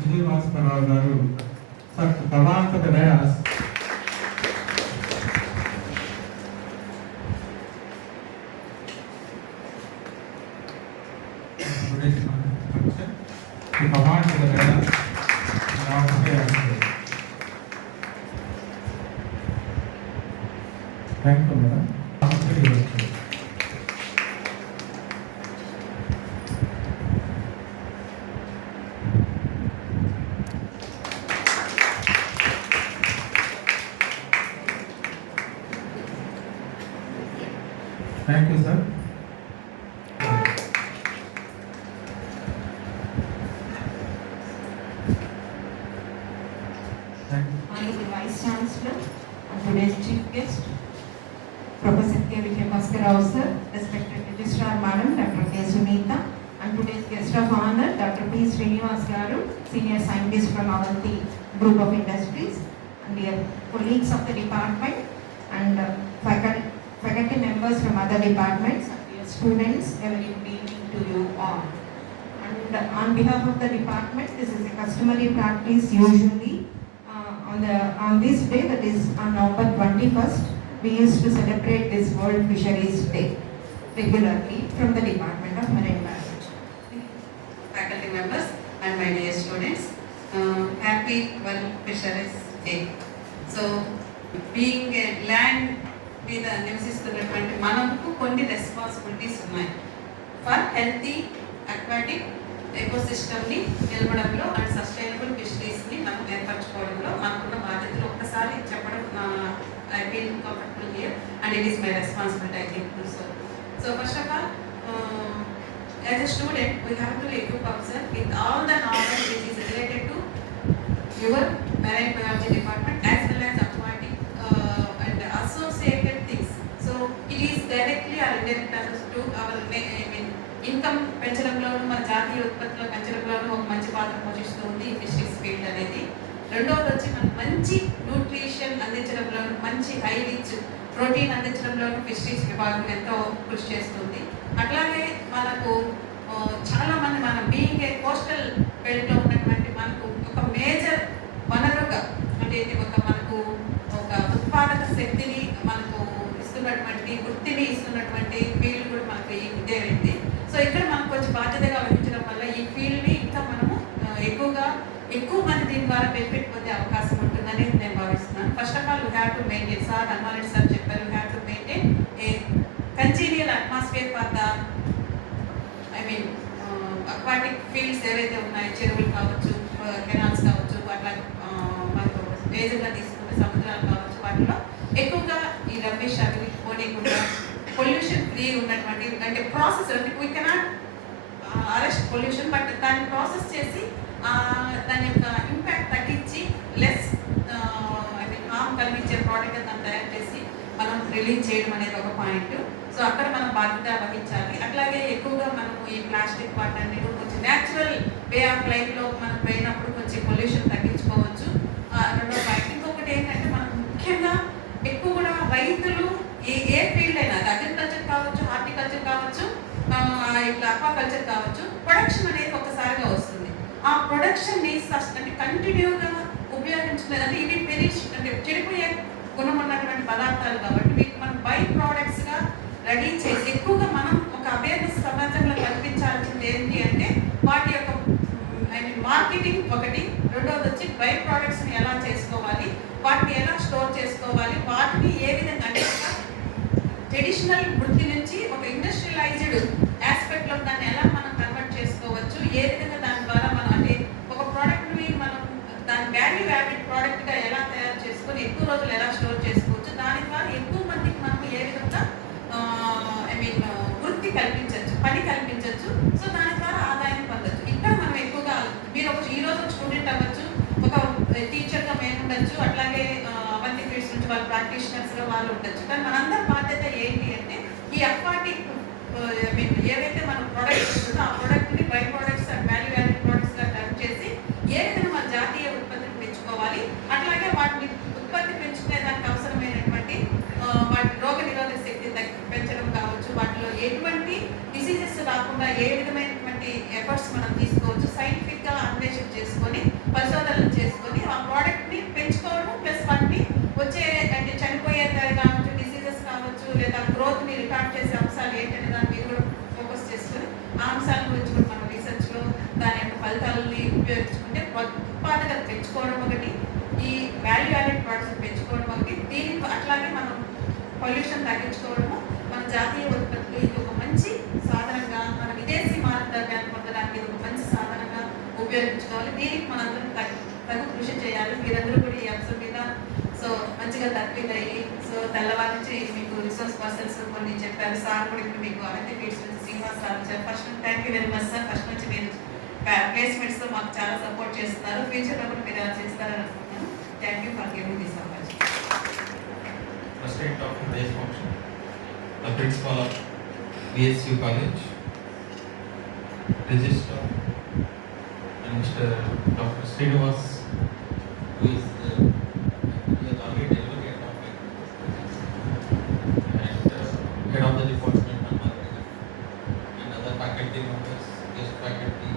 Srinivasarao garu, sir, come on to the dais. Today's function, you come on to the dais. Now, thank you, madam. Thank you, sir. Honorable Vice Chancellor and today's Chief Guest, Professor K. Vijayabhaskararao sir, respected Registrar Madam Dr. K. Sunita, and today's Guest of Honor, Dr. P. Srinivas garu, Senior Scientist from Avanti Group of Industries, and dear colleagues of the department and faculty members from other departments, students, a very good evening to you all. And on behalf of the department, this is a customary practice usually on this day, that is on November 21st, we used to celebrate this World Fisheries Day regularly from the Department of Marine Biology. Faculty members and my dear students, happy World Fisheries Day. So, being a land మీద నివసిస్తున్నటువంటి మనకు కొన్ని responsibilities ఉన్నాయి for healthy aquatic ఎకోసిస్టమ్ని నిలవడంలో and sustainable ఫిషరీస్ని మనం ఏర్పరచుకోవడంలో మనకున్న బాధ్యతలు ఒక్కసారి చెప్పడం I feel comfortable here and it is my responsibility I think so first of all as a student we have to equip ourselves with all the knowledge which is related to your marine biology department as well as aquatic and associated things. So it is directly or indirectly to our income పెంచడంలోనూ మన జాతీయ ఉత్పత్తుల పెంచడంలోనూ ఒక మంచి పాత్ర పోషిస్తుంది ఈ ఫిషరీస్ ఫీల్డ్ అనేది. రెండవది వచ్చి మనకు మంచి న్యూట్రిషన్ అందించడంలోనూ, మంచి హై రిచ్ ప్రోటీన్ అందించడంలోనూ ఫిషరీస్ విభాగం ఎంతో కృషి చేస్తుంది. అట్లాగే మనకు చాలా మంది మనం బీయింగ్ ఏ కోస్టల్ బెల్ట్లో ఉన్నటువంటి మనకు ఒక మేజర్ వనరుగా అంటే మనకు ఒక ఉత్పాదక శక్తిని మనకు ఇస్తున్నటువంటి వృత్తిని ఇస్తున్నటువంటి ఫీల్డ్ కూడా మనకు ఇదే ఉంది. సో ఇక్కడ మనకు కొంచెం బాధ్యతగా వహించడం వల్ల ఈ ఫీల్డ్ని ఇంకా మనము ఎక్కువ మంది దీని ద్వారా బెనిఫిట్ పొందే అవకాశం ఉంటుందని నేను భావిస్తున్నాను. First of all you have to maintain, sir అన్వాలెడ్ సార్ చెప్పారు, you have to maintain a congenial atmosphere for the aquatic fields ఏవైతే ఉన్నాయో, చెరువులు కావచ్చు, కెనాల్స్ కావచ్చు, అట్లా మనకు మేజర్గా తీసుకున్న సముద్రాలు కావచ్చు, వాటిలో ఎక్కువగా ఈ రమేష్ అవి పోనీకుండా పొల్యూషన్ ఫ్రీ ఉన్నటువంటి అంటే ప్రాసెస్ అంటే we cannot arrest pollution but దాన్ని ప్రాసెస్ చేసి దాని యొక్క ఇంపాక్ట్ తగ్గించి లెస్ హార్మ్ కలిగించే ప్రోడక్ట్ దాన్ని తయారు చేసి మనం రిలీజ్ చేయడం అనేది ఒక పాయింట్. సో అక్కడ మనం బాధ్యత వహించాలి. అట్లాగే ఎక్కువగా మనము ఈ ప్లాస్టిక్ వాటి కొంచెం న్యాచురల్ వే ఆఫ్ లైఫ్లో మనం పోయినప్పుడు కొంచెం పొల్యూషన్ తగ్గించుకోవచ్చు. రెండో పాయింట్ ఇంకొకటి ఏంటంటే మనకు ముఖ్యంగా ఎక్కువ కూడా రైతులు ఏ ఫీల్డ్ అయినా అగ్రికల్చర్ కావచ్చు, హార్టికల్చర్ కావచ్చు, ఇట్లా అక్వాకల్చర్ కావచ్చు, ప్రొడక్షన్ అనేది ఒకసారిగా వస్తుంది. ఆ ప్రొడక్షన్ని అంటే కంటిన్యూగా ఉపయోగించలేదంటే ఇవి పెరిష్ అంటే చెడిపోయే గుణం ఉన్నటువంటి పదార్థాలు కాబట్టి వీటిని మనం బై ప్రోడక్ట్స్గా రెడీ చేసి ఎక్కువగా మనం ఒక అవేర్నెస్ సమాజంలో కల్పించాల్సింది ఏంటి అంటే వాటి యొక్క మార్కెటింగ్ ఒకటి, రెండవది వచ్చి బై ప్రోడక్ట్స్ని ఎలా చేసుకోవాలి, వాటిని ఎలా స్టోర్ చేసుకోవాలి, వాటిని ఏ విధంగా అంటే ట్రెడిషనల్ వృత్తి నుంచి ఒక ఇండస్ట్రియలైజ్డ్ ఆస్పెక్ట్లో దాన్ని ఎలా మనం కన్వర్ట్ చేసుకోవచ్చు, ఏ విధంగా దాని ద్వారా మనం అంటే ఒక ప్రోడక్ట్ని మనం దాని వాల్యూ యాడెడ్ ప్రోడక్ట్గా ఎలా తయారు చేసుకొని ఎక్కువ రోజులు ఎలా స్టోర్ చేసుకోవచ్చు, దాని ద్వారా ఎక్కువ మందికి మనం ఏ విధంగా వృత్తి కల్పించవచ్చు, పని కల్పించవచ్చు. సో దాని ద్వారా ఆదాయం పొందొచ్చు. ఇక్కడ మనం ఎక్కువగా మీరు ఈరోజు స్టూడెంట్ అవ్వచ్చు, ఒక టీచర్గా మేము ఉండొచ్చు, అట్లాగే అవంతి ఫీల్డ్స్ నుంచి వాళ్ళు ప్రాక్టీషనర్స్గా వాళ్ళు ఉండొచ్చు. కానీ మనందరి బాధ్యత ఏంటి అంటే ఈ అక్వాటిక్ ఏవైతే మనం ప్రొడక్ట్స్ ఉంటుందో ఆ ప్రొడక్ట్ని by products and value added ప్రొడక్ట్స్గా టర్న్ చేసి ఏ విధంగా మన జాతీయ ఉత్పత్తిని పెంచుకోవాలి, అట్లాగే వాటిని ఉత్పత్తి పెంచుకునే దానికి అవసరమైనటువంటి వాటి రోగ నిరోధక శక్తి పెంచడం కావచ్చు, వాటిలో ఎటువంటి డిసీజెస్ కాకుండా ఏ విధమైనటువంటి ఎఫర్ట్స్ మనం తీసుకోవచ్చు, సైంటిఫిక్గా అన్వేషణ చేసుకొని పరిశోధనలు చేసుకొని ఆ ప్రోడక్ట్ని పెంచుకోవడం ప్లస్ వాటిని వచ్చే అంటే చనిపోయే కావచ్చు, డిసీజెస్ కావచ్చు, లేదా గ్రోత్ని రికార్డ్ చేసే అంశాలు ఏంటనే దాని మీద కూడా ఫోకస్ చేసుకొని ఆ అంశాల గురించి కూడా మనం రీసెర్చ్లో దాని యొక్క ఫలితాలని ఉపయోగించుకుంటే ఉత్పాదకత పెంచుకోవడం ఒకటి, ఈ వాల్యూ యాడెడ్ ప్రొడక్ట్స్ పెంచుకోవడం ఒకటి, దీనికి అట్లాగే మనం పొల్యూషన్ తగ్గించుకోవడము, మన జాతీయ ఉత్పత్తులు ఒక మంచి సాధనంగా, మన విదేశీ మారద్రవ్యాన్ని పొందడానికి ఇది ఒక మంచి సాధనంగా ఉపయోగించుకోవాలి. దీనికి మనందరం తగు కృషి చేయాలి. మీరందరూ కూడా ఈ అంశం మీద సో మంచిగా తప్పిదయ్యి సో తెల్లవారి నుంచి మీకు రిసోర్స్ పర్సన్స్ కొన్ని చెప్పారు. సార్ కూడా ఇప్పుడు మీకు అవంతి ఫీడ్స్ నుంచి శ్రీనివాస్ సార్ వచ్చారు. First thank you very much sir. First నుంచి మీరు ప్లేస్మెంట్స్తో మాకు చాలా సపోర్ట్ చేస్తున్నారు. ఫ్యూచర్లో కూడా మీరు అలా చేస్తారని అనుకుంటున్నాను. Thank you for giving this opportunity. President of today's function, the principal of BSU College, Registrar, and Mr. Dr. Srinivas, who is the army delegate of my and head of the department on marketing, and other faculty members, guest faculty,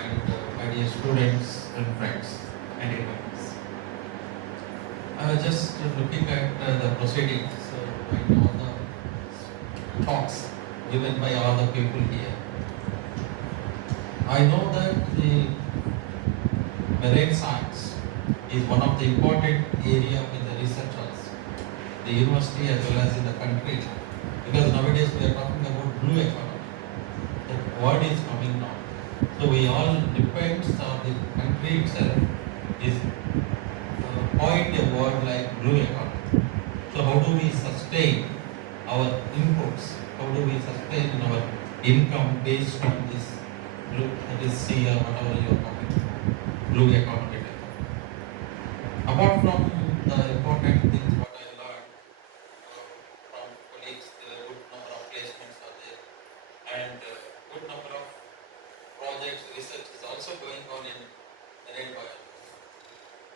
and my dear students and friends and neighbors. I was just looking at the proceedings and all the talks given by all the people here. I know that the marine science is one of the important area in the research also, the university as well as in the country, because nowadays we are talking about blue economy. The word is coming now, so we all depends on the country itself is coined a word like blue economy. So how do we sustain our inputs? How do we sustain our income based on this blue, that is sea or whatever you are talking about, blue economy? Apart from the important things what I learned from colleagues, there are good number of placements are there, and good number of projects, research is also going on in marine biology.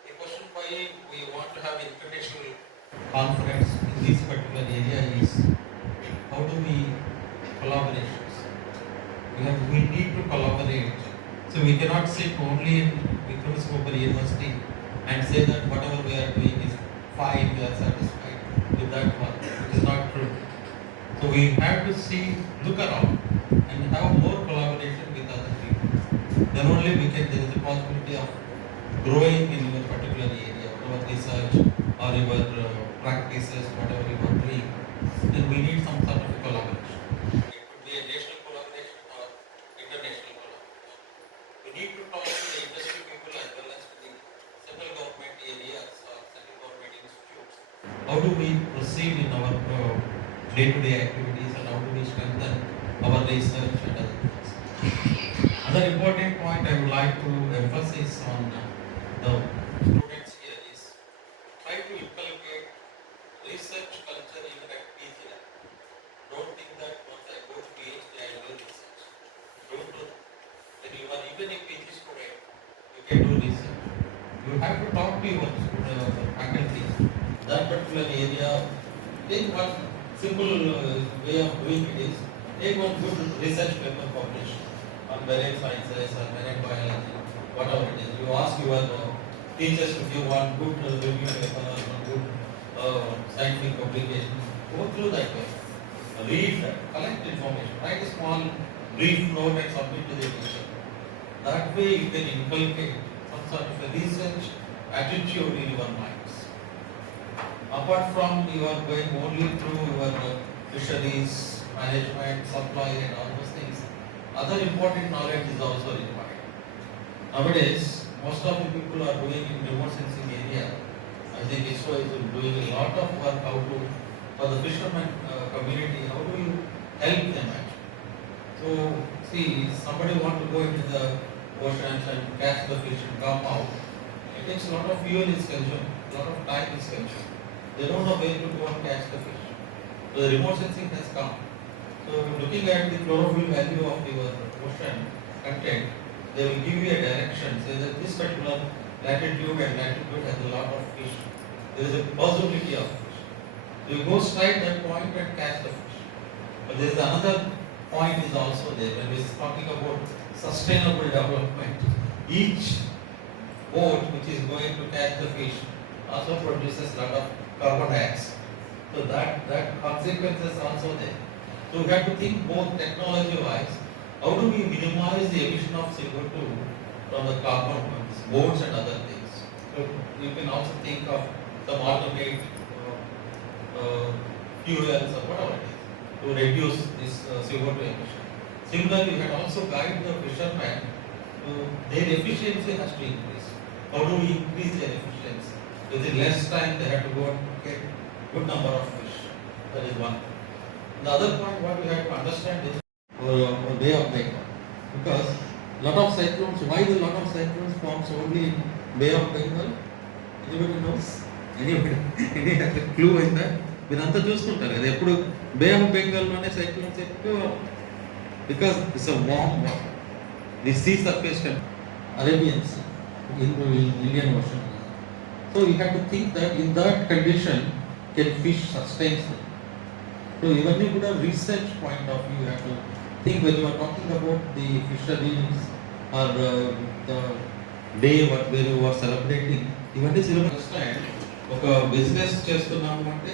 The question why we want to have international conference in this particular area is how do we collaborations? We need to collaborate. So we cannot sit only in Vikrameswara University and say that whatever we are doing is fine, we are satisfied with that one. It is not true. So we have to see, look around and have more collaboration with other people. Then only there is a possibility of growing in your particular area, whatever research or your practices, whatever you are doing, then we need some sort of a collaboration. It could be a national collaboration or international collaboration. We need to talk to the industry people as well as to the central government areas or central government institutes. How do we proceed in our day-to-day activities and how do we strengthen our research and other things. Another important point I would like to emphasize on the students here is try to inculcate research culture even at PG level. Don't think that once I go to PhD I will do research. Don't do that. When you are even a PhD student, you can do research. You have to talk to your faculty. That particular area, take one simple way of doing it is take one good research paper published on marine sciences or marine biology, whatever it is. You ask your teachers to give one good review paper or one good scientific publication. Go through that way. Read that, collect information, write a small brief note and submit to the teacher. That way you can inculcate some sort of a research attitude in your minds. Apart from you are going only through your fisheries, management, supply and all those things, other important knowledge is also required. Nowadays, most of the people are doing in remote sensing area. I think ISRO is doing a lot of work how to, for the fishermen community, how do you help them actually? So, see, somebody want to go into the oceans and catch the fish and come out. It takes a lot of fuel is consumed, a lot of time is consumed. They don't know where to go and catch the fish. So the remote sensing has come. So looking at the chlorophyll value of your ocean content, they will give you a direction, say that this particular latitude and latitude has a lot of fish. There is a possibility of fish. So you go straight that point and catch the fish. But there is another point is also there when we are talking about sustainable development. Each boat which is going to catch the fish also produces a lot of carbon dioxide. So that consequences also there. So we have to think both technology wise, how do we minimize the emission of CO2 from the carbon from these boats and other things. So you can also think of some alternate fuels or whatever it is to reduce this CO2 emission. Similarly, you can also guide the fishermen to their efficiency has to increase. How do we increase their efficiency? Within less time, they have to go and get good number of fish. That is one. The other point, what we have to understand is Bay of Bengal, because lot of cyclones. Why the lot of cyclones forms only in Bay of Bengal? Anybody knows? Anybody? Any clue in that? మీరంతా చూస్తుంటారు కదా ఎప్పుడు bay of బెంగాల్లోనే cyclones ఎక్కువ because it's a warm water the sea surface Arabian sea in Indian Ocean. So you have to think that in that condition can fish sustain them. So even if you research point of view, you have to think when you are talking about the fisheries or the day where you are celebrating, even this you understand ఒక బిజినెస్ చేస్తున్నాము అంటే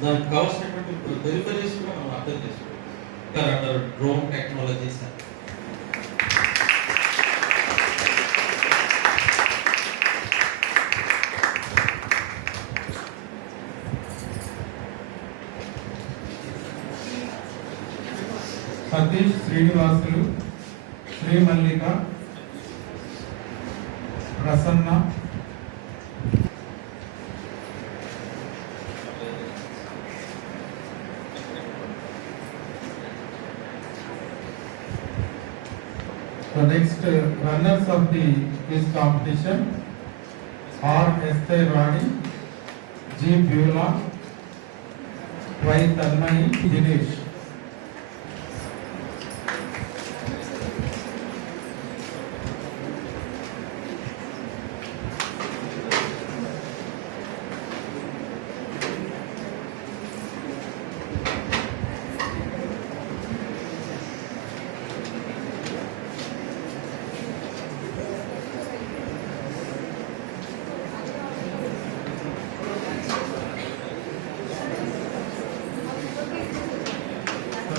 దానికి కావాల్సినటువంటి పెరిఫరీస్ కూడా మనం అర్థం చేసుకోవాలి. అంటారు డ్రోన్ టెక్నాలజీస్ సతీష్ శ్రీనివాసులు, శ్రీమల్లిక, Prasanna, the next runners of this competition are Esther Rani, G. Beulah, Y. Tanmay, Dinesh.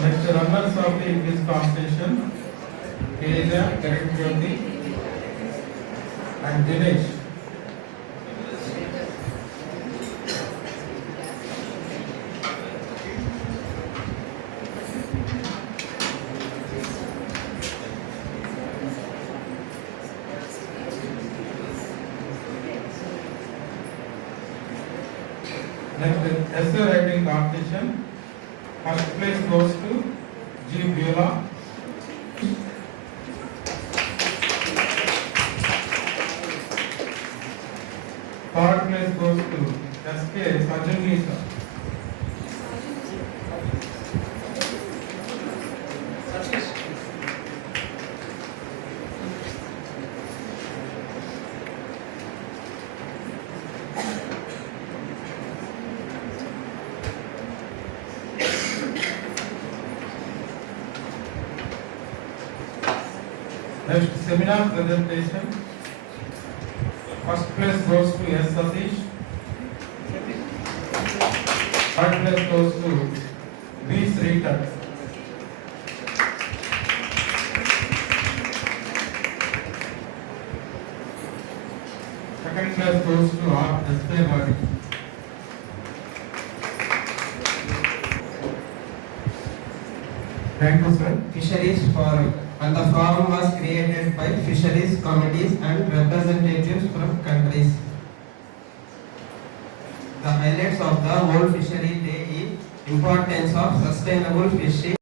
Next runners of this competition, Keja, Karan Jyoti, and Dinesh. Next essay writing competition. First place goes to G. Beulah. Third place goes to S.K. Sajunisa. Next seminar presentation. First place goes to S. Satish. Third place goes to V. Srikat. Second place goes to R. S. Rani. Thank you, sir. Fisheries Forum, and the forum was created by fisheries committees and representatives from countries. The highlights of the World Fishery Day is importance of sustainable fishing.